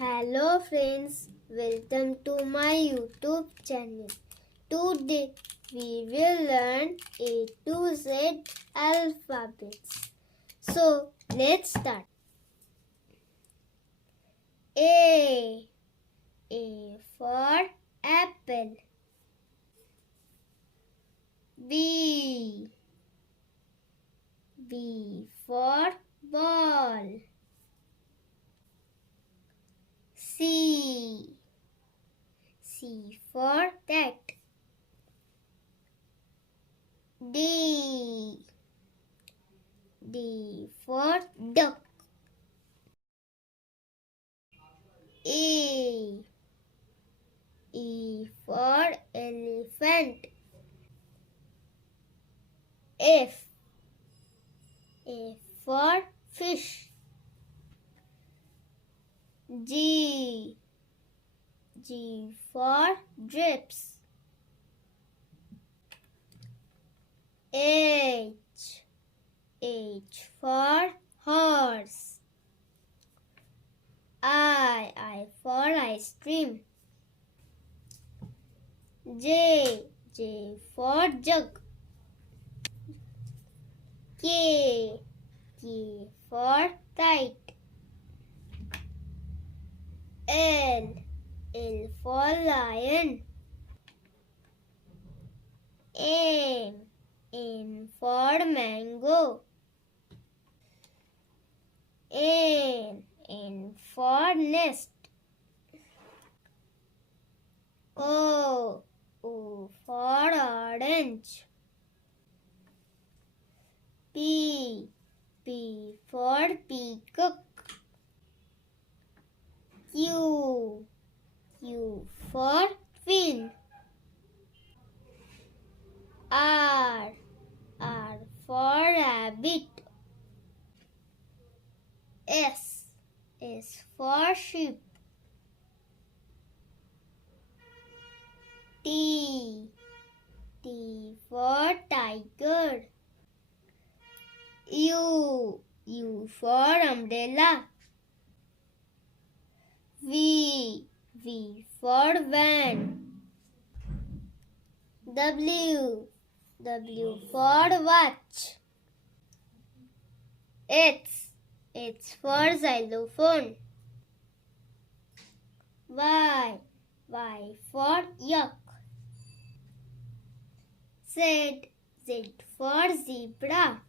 Hello friends, welcome to my YouTube channel. Today we will learn A to Z alphabets. So let's start. A for apple. B for ball. C for cat. D for duck. E for elephant. F for fish. G for grapes. H for horse. I for ice cream. J for jug. K for kite. L for lion. N for mango. N for nest. O for orange. P for peacock. Q for queen. R for rabbit. S for sheep. T for tiger. U for umbrella. V for van. W for watch. H for xylophone. Y for yak. Z for zebra.